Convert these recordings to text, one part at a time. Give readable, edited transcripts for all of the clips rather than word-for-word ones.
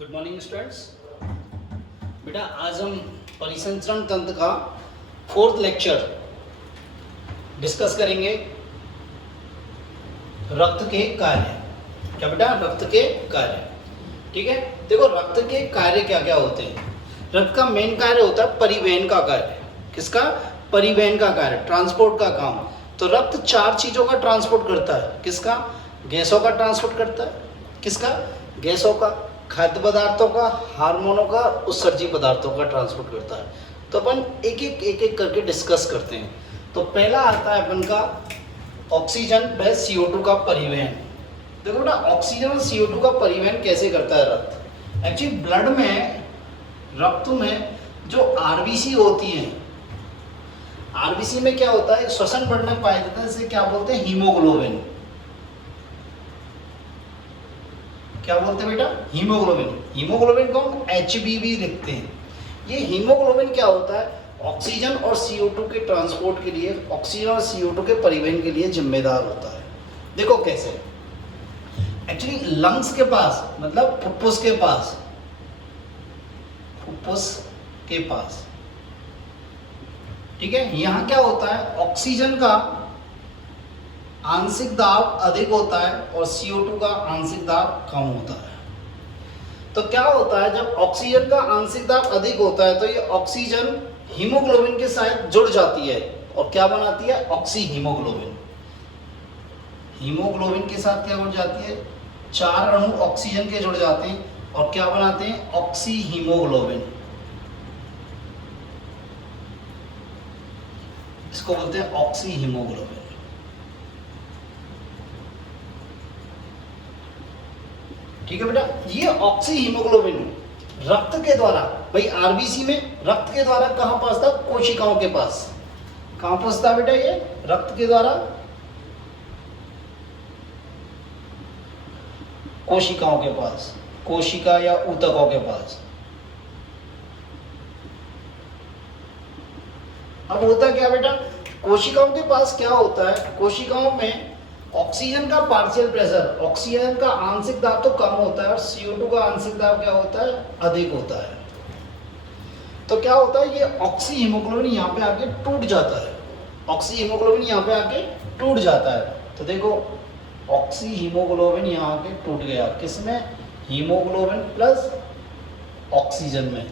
Good morning students. बेटा आज हम परिसंचरण तंत्र का फोर्थ लेक्चर डिस्कस करेंगे। रक्त के कार्य। क्या बेटा? रक्त के कार्य। ठीक है, देखो रक्त के कार्य क्या क्या होते हैं। रक्त का मेन कार्य होता है परिवहन का कार्य। किसका? परिवहन का कार्य, ट्रांसपोर्ट का काम। तो रक्त चार चीजों का ट्रांसपोर्ट करता है। किसका? गैसों का ट्रांसपोर्ट करता है। किसका? गैसों का, खाद्य पदार्थों का, हार्मोनों का, उत्सर्जी पदार्थों का ट्रांसपोर्ट करता है। तो अपन एक एक करके डिस्कस करते हैं। तो पहला आता है अपन का ऑक्सीजन व CO2 का परिवहन। देखो बेटा, ऑक्सीजन और CO2 का परिवहन कैसे करता है रक्त? एक्चुअली ब्लड में, रक्त में जो आरबीसी होती है, आरबीसी में क्या होता है, श्वसन बढ़ने पाया जाता है, इसे क्या बोलते हैं? हीमोग्लोबिन। क्या बोलते हैं बेटा? हीमोग्लोबिन। हीमोग्लोबिन को हम HBV लिखते हैं। ये हीमोग्लोबिन क्या होता है? ऑक्सीजन और CO2 के ट्रांसपोर्ट के लिए, ऑक्सीजन और CO2 के परिवहन के लिए जिम्मेदार होता है। देखो कैसे। एक्चुअली लंग्स के पास, मतलब फुफ्फुस के पास, फुफ्फुस के पास, ठीक है, यहां क्या होता है, ऑक्सीजन का आंशिक दाब अधिक होता है और CO2 का आंशिक दाब कम होता है। तो क्या होता है, जब ऑक्सीजन का आंशिक दाब अधिक होता है तो ये ऑक्सीजन हीमोग्लोबिन के साथ जुड़ जाती है और क्या बनाती है? Oxy haemoglobin. हीमोग्लोबिन के साथ क्या जुड़ जाती है? चार अणु ऑक्सीजन के जुड़ जाते हैं और क्या बनाते हैं? Oxy haemoglobin. इसको बोलते हैं ऑक्सी हीमोग्लोबिन। ठीक है बेटा, ये ऑक्सी हीमोग्लोबिन रक्त के द्वारा, भाई आरबीसी में रक्त के द्वारा कहां पहुंचता? कोशिकाओं के पास। कहां पहुंचता बेटा? ये रक्त के द्वारा कोशिकाओं के पास, कोशिका या ऊतकों के पास। अब होता क्या बेटा, कोशिकाओं के पास क्या होता है, कोशिकाओं में ऑक्सीजन का पार्शियल प्रेशर, ऑक्सीजन का आंशिक दाब तो कम होता है और CO2 का आंशिक दाब क्या होता है? अधिक होता है। तो क्या होता है, ये ऑक्सी हीमोग्लोबिन यहाँ पे आके टूट जाता है। ऑक्सी हीमोग्लोबिन यहाँ पे आके टूट जाता है। तो देखो ऑक्सी हीमोग्लोबिन यहाँ आके टूट गया। किसमें? हीमोग्लोबिन प्लस ऑक्सीजन में,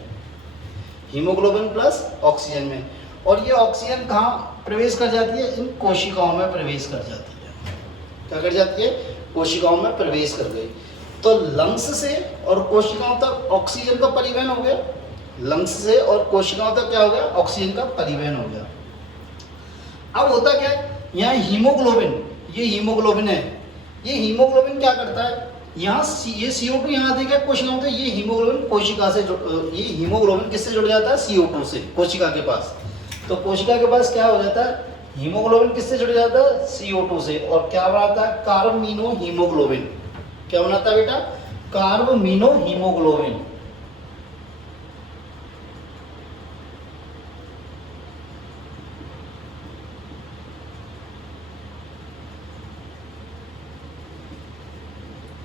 हीमोग्लोबिन प्लस ऑक्सीजन में। और ये ऑक्सीजन कहाँ प्रवेश कर जाती है? इन कोशिकाओं में प्रवेश कर जाती है। क्या कर जाती है? कोशिकाओं में प्रवेश कर गई। तो लंग्स से और कोशिकाओं तक ऑक्सीजन का परिवहन हो गया। लंग्स से और कोशिकाओं तक क्या हो गया? ऑक्सीजन का परिवहन हो गया। अब होता क्या है, यहाँ हीमोग्लोबिन, ये हीमोग्लोबिन है, ये हीमोग्लोबिन क्या करता है, यहाँ ये CO2 यहाँ देगा कोशिकाओं तक, ये हीमोग्लोबिन कोशिका से ये हीमोग्लोबिन किससे जुड़ जाता है? CO2 से, कोशिका के पास। तो कोशिका के पास क्या हो जाता है, हीमोग्लोबिन किससे जुड़ जाता है? CO2 से। और क्या बनाता है? कार्बमिनो हीमोग्लोबिन। क्या बनाता है बेटा? कार्बमिनो हीमोग्लोबिन।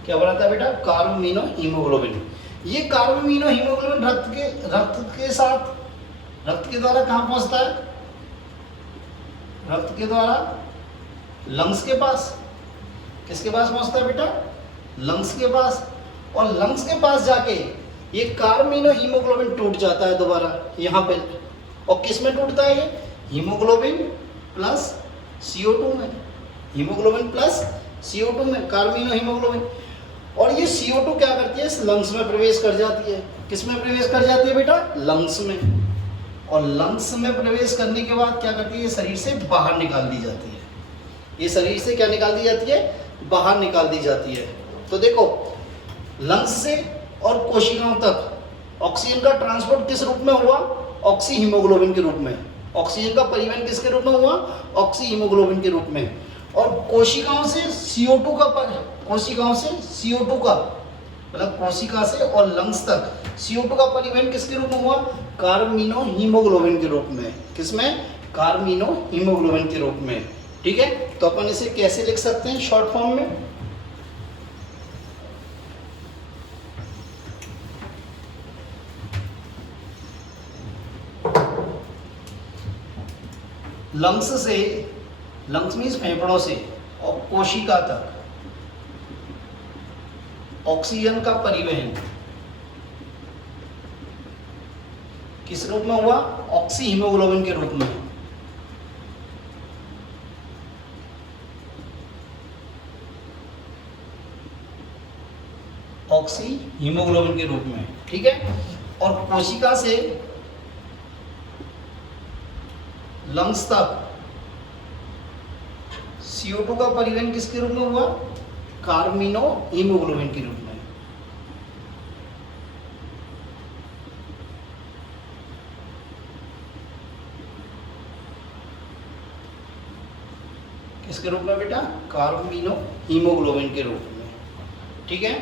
क्या बनाता है बेटा? कार्बमिनो हीमोग्लोबिन। ये कार्बमिनो हीमोग्लोबिन रक्त के साथ, रक्त के द्वारा कहां पहुंचता है? रक्त के द्वारा लंग्स के पास। किसके पास पहुंचता है बेटा? लंग्स के पास। और लंग्स के पास जाके ये कार्बमिनो हीमोग्लोबिन टूट जाता है दोबारा यहाँ पे। और किस में टूटता है ये? हीमोग्लोबिन प्लस CO2 में, हीमोग्लोबिन प्लस CO2 में, कार्बमिनो हीमोग्लोबिन। और ये CO2 क्या करती है? इस लंग्स में प्रवेश कर जाती है। किस में प्रवेश कर जाती है बेटा? लंग्स में। और लंग्स में प्रवेश करने के बाद क्या करती है? ये शरीर से बाहर निकाल दी जाती है। ये शरीर से क्या निकाल दी जाती है? बाहर निकाल दी जाती है। तो देखो लंग्स से और कोशिकाओं तक ऑक्सीजन का ट्रांसपोर्ट किस रूप में हुआ? ऑक्सी हीमोग्लोबिन के रूप में। ऑक्सीजन का परिवहन किसके रूप में हुआ? ऑक्सी हीमोग्लोबिन के रूप में। और कोशिकाओं से CO2 का, कोशिकाओं से CO2 का, मतलब कोशिका से और लंग्स तक CO2 का परिवहन किसके रूप में हुआ? कार्बमिनो हीमोग्लोबिन के रूप में। किसमें? कार्बमिनो हीमोग्लोबिन के रूप में। ठीक है, तो अपन इसे कैसे लिख सकते हैं शॉर्ट फॉर्म में? लंग्स मीन्स फेफड़ों से और कोशिका तक ऑक्सीजन का परिवहन किस रूप में हुआ? ऑक्सी हीमोग्लोबिन के रूप में। ऑक्सी हीमोग्लोबिन के रूप में, ठीक है। और कोशिका से लंग्स तक CO2 का परिवहन किसके रूप में हुआ? कार्मिनो हीमोग्लोबिन के रूप में। किसके रूप में बेटा? कार्मिनो हीमोग्लोबिन के रूप में, ठीक है।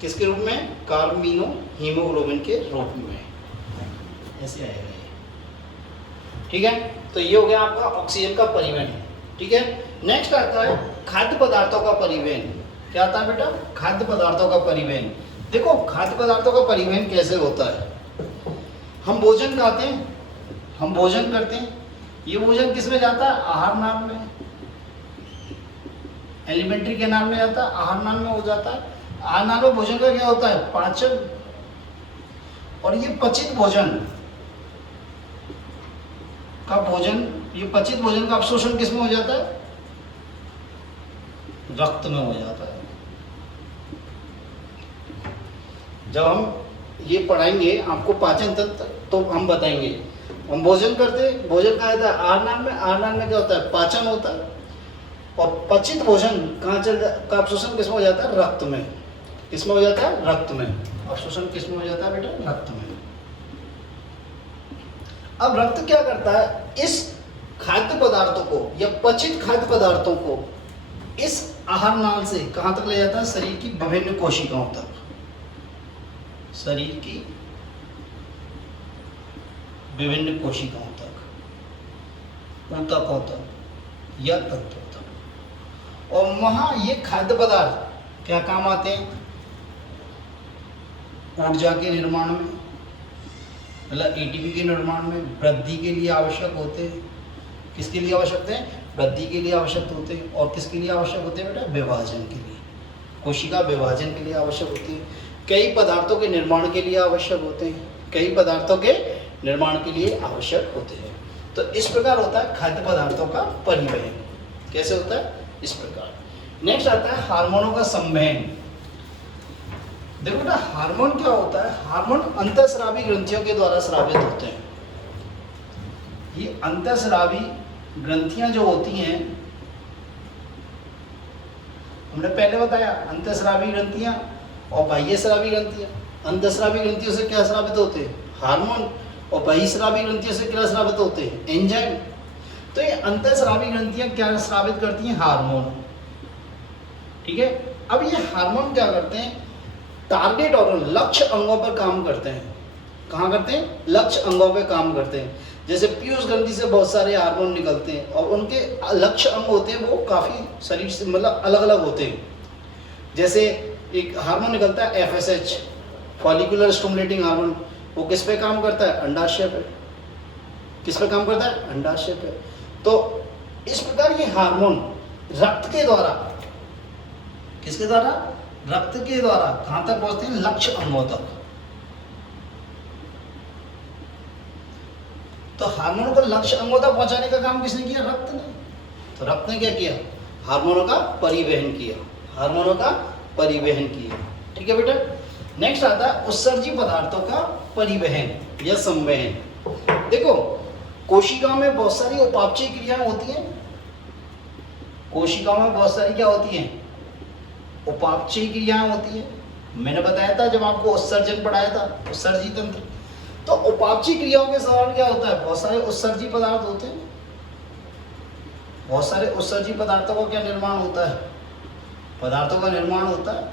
किसके रूप में? कार्मिनो हीमोग्लोबिन के रूप में, ऐसे आएगा ये, ठीक है। तो ये हो गया आपका ऑक्सीजन का परिवहन, ठीक है। नेक्स्ट आता है खाद्य पदार्थों का परिवहन। क्या आता है बेटा? खाद्य पदार्थों का परिवहन। देखो खाद्य पदार्थों का परिवहन कैसे होता है। हम भोजन खाते हैं, हम भोजन करते हैं, ये भोजन किस में जाता है? आहार नाल में, एलिमेंट्री कैनाल में जाता है, आहार नाल में हो जाता है। आहार नाल में भोजन का क्या होता है? पाचन। और ये पचित भोजन का ये पचित भोजन का अवशोषण किस में हो जाता है? रक्त में हो जाता है। जब हम ये पढ़ाएंगे आपको पाचन तंत्र तो हम बताएंगे। हम भोजन करते हैं, भोजन कहा जाता है आहार नाल में, आहार नाल में क्या होता है? पाचन होता है। और पचित भोजन का अवशोषण किसमें हो जाता है? रक्त में। किसमें हो जाता है? रक्त में। अवशोषण किसमें हो जाता है बेटा? रक्त में। अब रक्त क्या करता है? इस खाद्य पदार्थों को या पचित खाद्य पदार्थों को इस आहार नाल से कहां तक ले जाता है? शरीर की विभिन्न कोशिकाओं तक, शरीर की विभिन्न कोशिकाओं तक, ऊतकों तक या तंत्रों तक। और वहां ये खाद्य पदार्थ क्या काम आते हैं? ऊर्जा के निर्माण में, मतलब ATP के निर्माण में, वृद्धि के लिए आवश्यक होते हैं। किसके लिए आवश्यक हैं? वृद्धि के लिए आवश्यक होते हैं। और किसके लिए आवश्यक होते हैं बेटा? विभाजन के लिए, कोशिका विभाजन के लिए आवश्यक होती है। कई पदार्थों के निर्माण के लिए आवश्यक होते हैं, कई पदार्थों के निर्माण के लिए आवश्यक होते हैं। तो इस प्रकार होता है खाद्य पदार्थों का परिवहन। कैसे होता है? इस प्रकार। नेक्स्ट आता है हार्मोनों का संवहन। देखो बेटा हार्मोन क्या होता है? हार्मोन अंतःस्रावी ग्रंथियों के द्वारा स्रावित होते हैं। ये अंतःस्रावी ग्रंथियां जो होती हैं, हमने पहले बताया अंतःस्रावी ग्रंथियां और बाह्यस्रावी ग्रंथियां। अंतःस्रावी ग्रंथियों से क्या स्रावित होते हैं? हार्मोन। और बाह्यस्रावी ग्रंथियों से क्या स्रावित होते हैं? एंजाइम। तो ये अंतःस्रावी ग्रंथियां क्या स्रावित करती हैं? हार्मोन, ठीक है। अब ये हार्मोन क्या करते हैं? टारगेट ऑर्गन, लक्ष्य अंगों पर काम करते हैं। कहाँ करते हैं? लक्ष्य अंगों पे काम करते हैं। जैसे पीयूष ग्रंथि से बहुत सारे हार्मोन निकलते हैं और उनके लक्ष्य अंग होते हैं वो काफ़ी शरीर से मतलब अलग अलग होते हैं। जैसे एक हार्मोन निकलता है FSH, फॉलिकुलर स्टिमुलेटिंग हार्मोन, वो किस पे काम करता है? अंडाशय पे। किस पे काम करता है? अंडाशय पे। तो इस प्रकार ये हार्मोन रक्त के द्वारा, किसके द्वारा? रक्त के द्वारा कहां तक पहुंचते हैं? लक्ष्य अंगों तक। तो हार्मोनों को लक्ष्य अंगों तक पहुंचाने का काम किसने किया? रक्त ने। तो रक्त ने क्या किया? हार्मोनों का परिवहन किया, हार्मोनों का परिवहन किया, ठीक है बेटा। नेक्स्ट आता है उत्सर्जी पदार्थों का परिवहन या संवहन। देखो कोशिकाओं में बहुत सारी उपापचयी क्रियाएं होती हैं। कोशिकाओं में बहुत सारी क्या होती हैं? उपापचयी क्रियाएं होती है। मैंने बताया था जब आपको उत्सर्जन पढ़ाया था, उत्सर्जी तंत्र। तो उपापचयी क्रियाओं के दौरान क्या होता है? बहुत सारे उत्सर्जी पदार्थ होते हैं। बहुत सारे उत्सर्जी पदार्थों का क्या निर्माण होता है? पदार्थों का निर्माण होता है,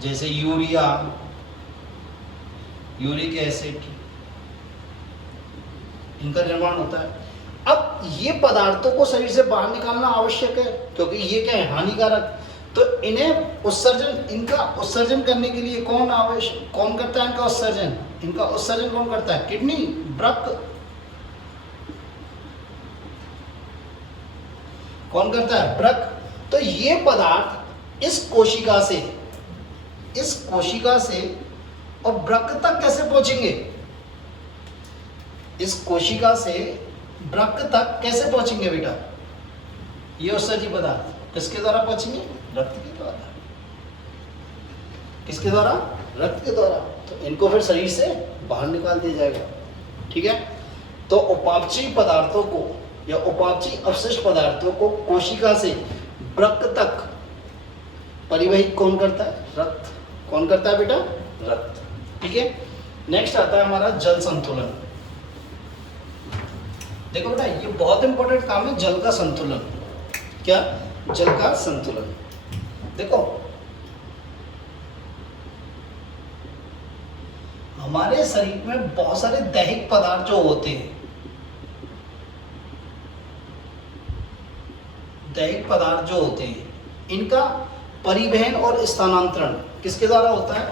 जैसे यूरिया, यूरिक एसिड, इनका निर्माण होता है। अब ये पदार्थों को शरीर से बाहर निकालना आवश्यक है क्योंकि ये क्या है? हानिकारक। तो इन्हें उत्सर्जन, इनका उत्सर्जन करने के लिए कौन करता है इनका उत्सर्जन? इनका उत्सर्जन कौन करता है? किडनी, वृक्क। कौन करता है? वृक्क। तो ये पदार्थ इस कोशिका से और वृक्क तक कैसे पहुंचेंगे? इस कोशिका से वृक्क तक कैसे पहुंचेंगे बेटा? ये उत्सर्जी पदार्थ किसके द्वारा पहुंचेंगे? रक्त के द्वारा। किसके द्वारा? रक्त के द्वारा। तो इनको फिर शरीर से बाहर निकाल दिया जाएगा। ठीक है, तो उपापचयी पदार्थों को या उपापचयी अवशिष्ट पदार्थों को कोशिका से वृक्क तक परिवहित कौन करता है? रक्त। कौन करता है बेटा? रक्त। ठीक है, नेक्स्ट आता है हमारा जल संतुलन। देखो बेटा, ये बहुत इंपॉर्टेंट काम है, जल का संतुलन। क्या? जल का संतुलन। देखो, हमारे शरीर में बहुत सारे दैहिक पदार्थ जो होते हैं, दैहिक पदार्थ जो होते हैं, इनका परिवहन और स्थानांतरण किसके द्वारा होता है?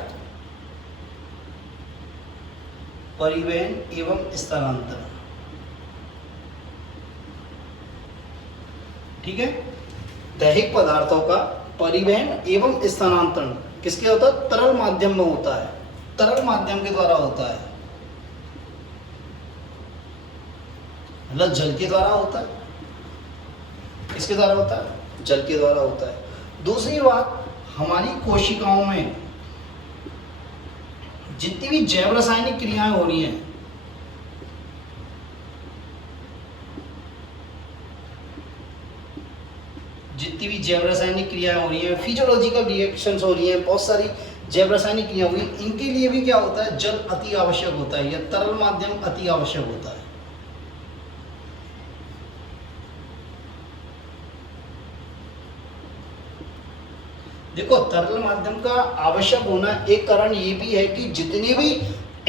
परिवहन एवं स्थानांतरण। ठीक है, दैहिक पदार्थों का परिवहन एवं स्थानांतरण किसके होता है? तरल माध्यम में होता है, तरल माध्यम के द्वारा होता है, मतलब जल के द्वारा होता है। किसके द्वारा होता है? जल के द्वारा होता है। दूसरी बात, हमारी कोशिकाओं में जितनी भी जैव रासायनिक क्रियाएं हो रही हैं, जितनी भी जैव रासायनिक क्रियाएं हो रही हैं, फिजियोलॉजिकल रिएक्शंस हो रही हैं, बहुत सारी जैव रासायनिक क्रिया होगी, इनके लिए भी क्या होता है? जल अति आवश्यक होता है या तरल माध्यम अति आवश्यक होता है। देखो, तरल माध्यम का आवश्यक होना एक कारण ये भी है कि जितने भी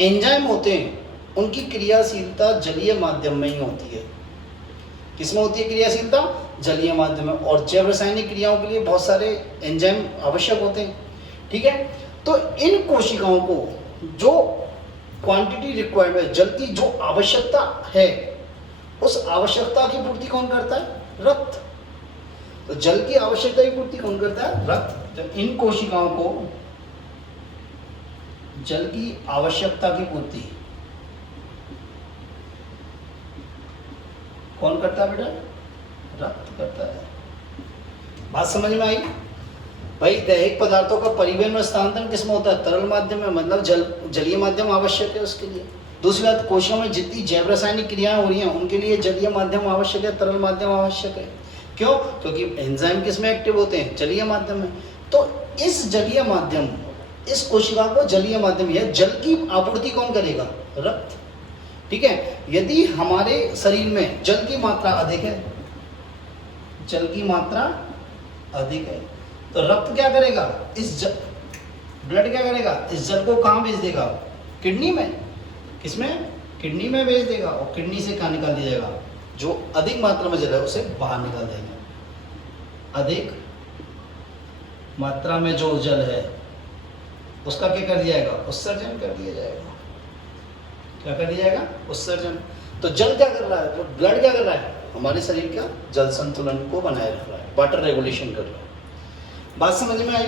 एंजाइम होते हैं उनकी क्रियाशीलता जलीय माध्यम में ही होती है। किसमें होती है क्रियाशीलता? जलीय माध्यम में। और जैव रासायनिक क्रियाओं के लिए बहुत सारे एंजाइम आवश्यक होते हैं। ठीक है, तो इन कोशिकाओं को जो क्वांटिटी रिक्वायर्ड है, जल की जो आवश्यकता है, उस आवश्यकता की पूर्ति कौन करता है? रक्त। तो जल की आवश्यकता की पूर्ति कौन करता है? रक्त। तो इन कोशिकाओं को जल की आवश्यकता की पूर्ति कौन करता है बेटा? रक्त करता है। बात समझ में आई? भाई, दैहिक पदार्थों का परिवहन और स्थानांतरण किसमें होता है? तरल माध्यम में, मतलब जलीय माध्यम आवश्यक है उसके लिए। दूसरी बात, कोशिकाओं में जितनी जैव रासायनिक क्रियाएं हो रही हैं उनके लिए जलीय माध्यम आवश्यक है, तरल माध्यम आवश्यक है। क्यों? क्योंकि एंजाइम किसमें एक्टिव होते हैं? जलीय माध्यम में। तो इस जलीय माध्यम, इस कोशिका को जलीय माध्यम या जल की आपूर्ति कौन करेगा? रक्त। ठीक है, यदि हमारे शरीर में जल की मात्रा अधिक है, जल की मात्रा अधिक है, तो रक्त क्या करेगा? ब्लड क्या करेगा? इस जल को कहाँ भेज देगा? किडनी में। किसमें? किडनी में भेज देगा। और किडनी से कहाँ निकाल दिया जाएगा? जो अधिक मात्रा में जल है उसे बाहर निकाल देंगे। अधिक मात्रा में जो जल है उसका क्या कर दिया जाएगा? उत्सर्जन कर दिया जाएगा। क्या कर दिया जाएगा? उत्सर्जन। तो जल क्या कर रहा है? तो ब्लड क्या कर रहा है? हमारे शरीर का जल संतुलन को बनाए रख रहा है, वाटर रेगुलेशन कर रहा है। बात समझ में आई?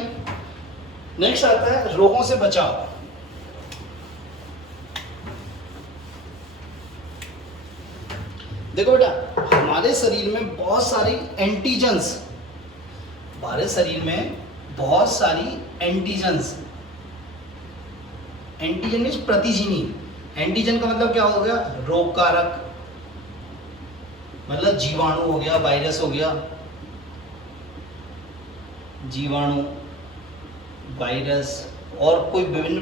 नेक्स्ट आता है रोगों से बचाव। देखो बेटा, हमारे शरीर में बहुत सारी एंटीजेंस, हमारे शरीर में बहुत सारी एंटीजेंस, एंटीजन मीन्स प्रतिजीनी। एंटीजन का मतलब क्या हो गया? रोग कारक, मतलब जीवाणु हो गया, वायरस हो गया, जीवाणु, वायरस और कोई विभिन्न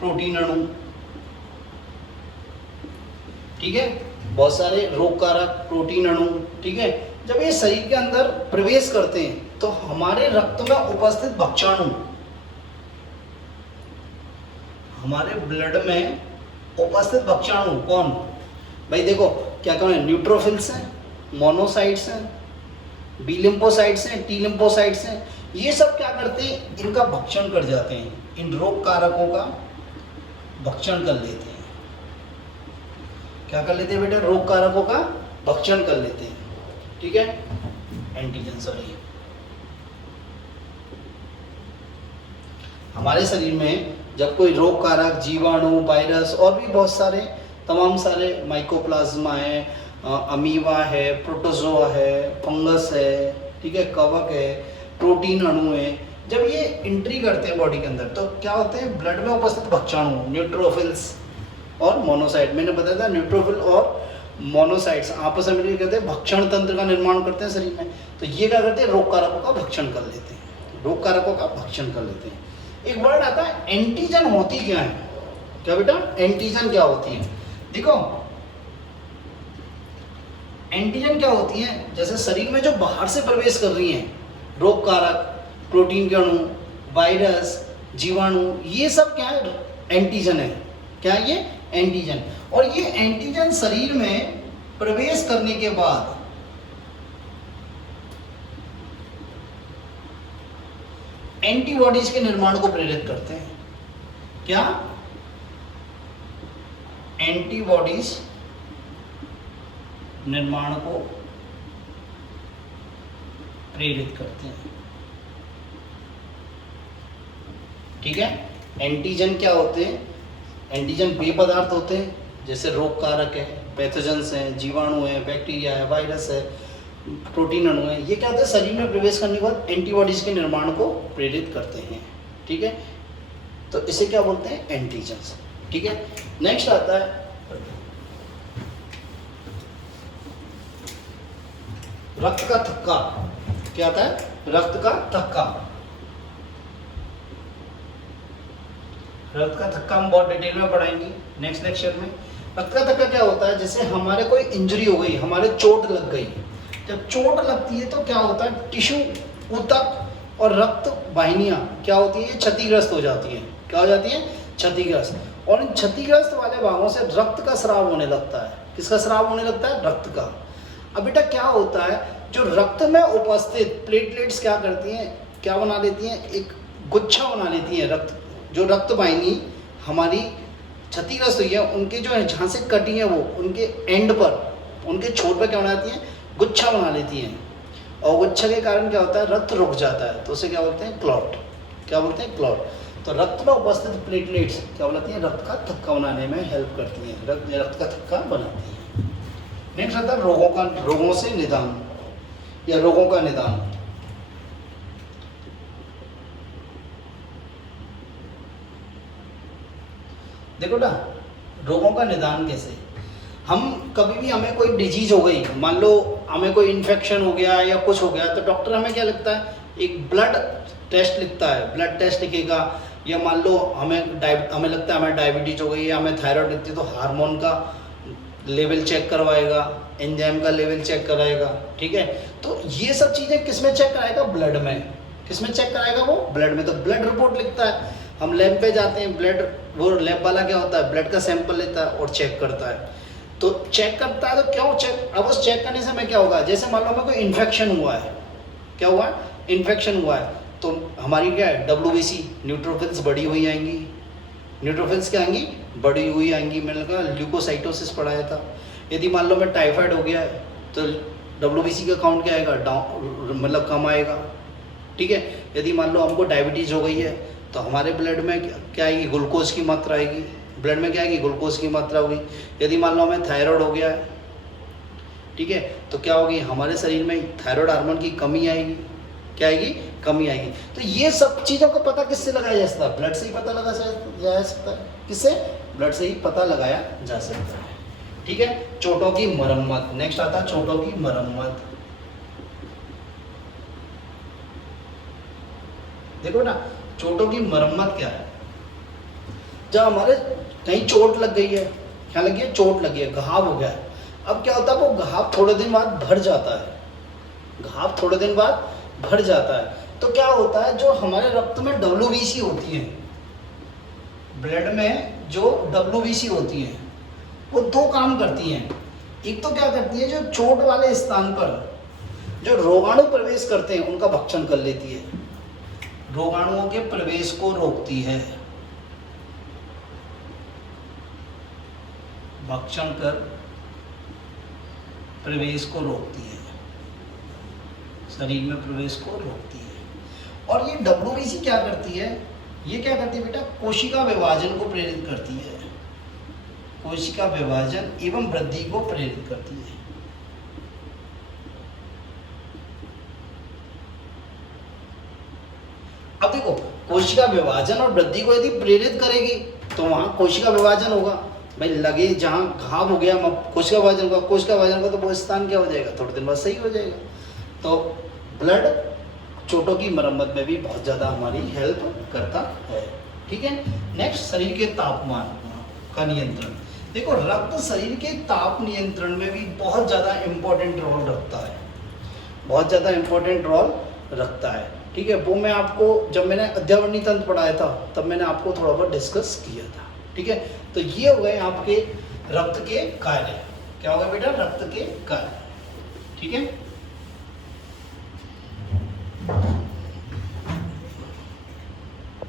प्रोटीन अणु। ठीक है, बहुत सारे रोग कारक प्रोटीन अणु। ठीक है, जब ये शरीर के अंदर प्रवेश करते हैं तो हमारे रक्त में उपस्थित भक्षाणु, हमारे ब्लड में उपस्थित भक्षाणु कौन? भाई देखो, क्या कौन है? न्यूट्रोफिल्स हैं, मोनोसाइट्स हैं, बी लिम्फोसाइट्स हैं, टी लिम्फोसाइट्स हैं। ये सब क्या करते हैं? इनका भक्षण कर जाते हैं, इन रोग कारकों का भक्षण कर लेते हैं। क्या कर लेते हैं बेटा? रोग कारकों का भक्षण कर लेते हैं। ठीक है, एंटीजन। सॉरी, हमारे शरीर में जब कोई रोग कारक, जीवाणु, वायरस और भी बहुत सारे तमाम सारे माइकोप्लाज्मा है, अमीबा है, प्रोटोजोआ है, फंगस है, ठीक है, कवक है, प्रोटीन अणु है, जब ये एंट्री करते हैं बॉडी के अंदर तो क्या होते हैं, ब्लड में उपस्थित भक्षाणु, न्यूट्रोफिल्स और मोनोसाइट, मैंने बताया था न्यूट्रोफिल और मोनोसाइट्स आपस में मिलकर कहते हैं भक्षण तंत्र का निर्माण करते हैं शरीर में। तो ये क्या करते हैं, रोग कारकों का भक्षण कर लेते हैं, रोग कारकों का भक्षण कर लेते हैं। एक वर्ड आता है एंटीजन, होती क्या है, क्या बेटा, एंटीजन क्या होती है? देखो एंटीजन क्या होती है, जैसे शरीर में जो बाहर से प्रवेश कर रही हैं, रोग कारक, प्रोटीन के अणु, वायरस, जीवाणु, ये सब क्या है, एंटीजन है। क्या है ये, एंटीजन। और ये एंटीजन शरीर में प्रवेश करने के बाद एंटीबॉडीज के निर्माण को प्रेरित करते हैं। क्या, एंटीबॉडीज निर्माण को प्रेरित करते हैं। ठीक है, एंटीजन क्या होते हैं, एंटीजन पेय पदार्थ होते हैं, जैसे रोग कारक है, पैथोजेंस हैं, जीवाणु है, बैक्टीरिया है, वायरस है, प्रोटीन अणु है, ये क्या होता है, शरीर में प्रवेश करने के बाद एंटीबॉडीज के निर्माण को प्रेरित करते हैं। ठीक है, तो इसे क्या बोलते हैं, एंटीजन्स। ठीक है, नेक्स्ट आता है रक्त का थक्का। क्या आता है, रक्त का थक्का। रक्त का थक्का हम बहुत डिटेल में पढ़ाएंगे नेक्स्ट लेक्चर में। रक्त का थक्का क्या होता है, जैसे हमारे कोई इंजरी हो गई, हमारे चोट लग गई, जब चोट लगती है तो क्या होता है, टिश्यू, ऊतक और रक्त वाहिनियां क्या होती है, क्षतिग्रस्त हो जाती है। क्या हो जाती है, क्षतिग्रस्त। और इन क्षतिग्रस्त वाले भागों से रक्त का स्राव होने लगता है। किसका स्राव होने लगता है, रक्त का। अब बेटा क्या होता है, जो रक्त में उपस्थित प्लेटलेट्स क्या करती हैं, क्या बना लेती हैं, एक गुच्छा बना लेती हैं। रक्त, जो रक्त वाहिनी हमारी क्षतिग्रस्त हुई है, उनके जो है जहाँ से कटी है वो उनके एंड पर, उनके छोर पर क्या बनाती हैं, गुच्छा बना लेती हैं। और गुच्छा के कारण क्या होता है, रक्त रुक जाता है, तो उसे क्या बोलते हैं, क्लॉट। क्या बोलते हैं, क्लॉट। तो रक्त में उपस्थित प्लेटलेट्स क्या बनाती हैं, रक्त का थक्का बनाने में हेल्प करती हैं, रक्त का थक्का बनाती हैं। नेक्स्ट आता है रोगों से निदान या रोगों का निदान। देखो ना, रोगों का निदान कैसे, हम कभी भी, हमें कोई डिजीज हो गई, मान लो हमें कोई इन्फेक्शन हो गया या कुछ हो गया, तो डॉक्टर हमें क्या लिखता है, एक ब्लड टेस्ट लिखता है, ब्लड टेस्ट लिखेगा। या मान लो हमें लगता है हमें डायबिटीज हो गई या हमें थायराइड लिखती है, तो हार्मोन का लेवल चेक करवाएगा, एंजाइम का लेवल चेक कराएगा। ठीक है, तो ये सब चीज़ें किस में चेक कराएगा, ब्लड में। किस में चेक कराएगा वो, ब्लड में। तो ब्लड रिपोर्ट लिखता है, हम लैब पे जाते हैं, ब्लड, वो लैब वाला क्या होता है, ब्लड का सैंपल लेता है और चेक करता है। तो चेक करता है, तो क्यों चेक, अब उस चेक करने से हमें क्या होगा, जैसे मान लो हमें कोई इन्फेक्शन हुआ है, क्या हुआ है, इन्फेक्शन हुआ है, तो हमारी क्या है, WBC, न्यूट्रोफिल्स बढ़ी हुई आएंगी। न्यूट्रोफिल्स क्या आएंगी, बढ़ी हुई आएंगी। मैंने कहा ल्यूकोसाइटोसिस पढ़ाया था। यदि मान लो मैं टाइफाइड हो गया है तो WBC का काउंट क्या आएगा, डाउन, मतलब कम आएगा। ठीक है, यदि मान लो हमको डायबिटीज़ हो गई है तो हमारे ब्लड में क्या आएगी, ग्लूकोज की मात्रा आएगी, ब्लड में क्या आएगी, ग्लूकोज की मात्रा होगी। यदि मान लो हमें थायराइड हो गया है, ठीक है, तो क्या होगी, हमारे शरीर में थायराइड हार्मोन की कमी आएगी। क्या आएगी, कमी आएगी। तो ये सब चीज़ों का पता किससे लगाया जा सकता है, ब्लड से ही पता लगा जा सकता है। किससे, ब्लड से ही पता लगाया जा सकता है। ठीक है, चोटों की मरम्मत। नेक्स्ट आता है चोटों की मरम्मत। देखो ना, चोटों की मरम्मत क्या है, जब हमारे कहीं चोट लग गई है, क्या लगी है, चोट लगी है, घाव हो गया है। अब क्या होता है, वो घाव थोड़े दिन बाद भर जाता है, घाव थोड़े दिन बाद भर जाता है। तो क्या होता है, जो हमारे रक्त में WBC होती है, ब्लड में जो WBC होती है, वो दो काम करती हैं। एक तो क्या करती है, जो चोट वाले स्थान पर जो रोगाणु प्रवेश करते हैं उनका भक्षण कर लेती है, रोगाणुओं के प्रवेश को रोकती है, भक्षण कर प्रवेश को रोकती है। शरीर में प्रवेश को रोकती है। और ये WBC क्या करती है, ये क्या करती है बेटा, कोशिका विभाजन को प्रेरित करती है, कोशिका विभाजन एवं वृद्धि को प्रेरित करती है। अब देखो, कोशिका विभाजन और वृद्धि को यदि प्रेरित करेगी तो वहां कोशिका विभाजन होगा। भाई लगे जहां घाव हो गया कोशिका विभाजन होगा, कोशिका विभाजन होगा तो वो स्थान क्या हो जाएगा, थोड़े दिन बाद सही हो जाएगा। तो ब्लड चोटों की मरम्मत में भी बहुत ज़्यादा हमारी हेल्प करता है। ठीक है, नेक्स्ट शरीर के तापमान का नियंत्रण। देखो, रक्त शरीर के ताप नियंत्रण में भी बहुत ज़्यादा इम्पोर्टेंट रोल रखता है, बहुत ज़्यादा इम्पोर्टेंट रोल रखता है। ठीक है, वो मैं आपको जब मैंने अध्यावरणीय तंत्र पढ़ाया था तब मैंने आपको थोड़ा बहुत डिस्कस किया था। ठीक है, तो ये हो गए आपके रक्त के कार्य। क्या हो गया बेटा, रक्त के कार्य। ठीक है।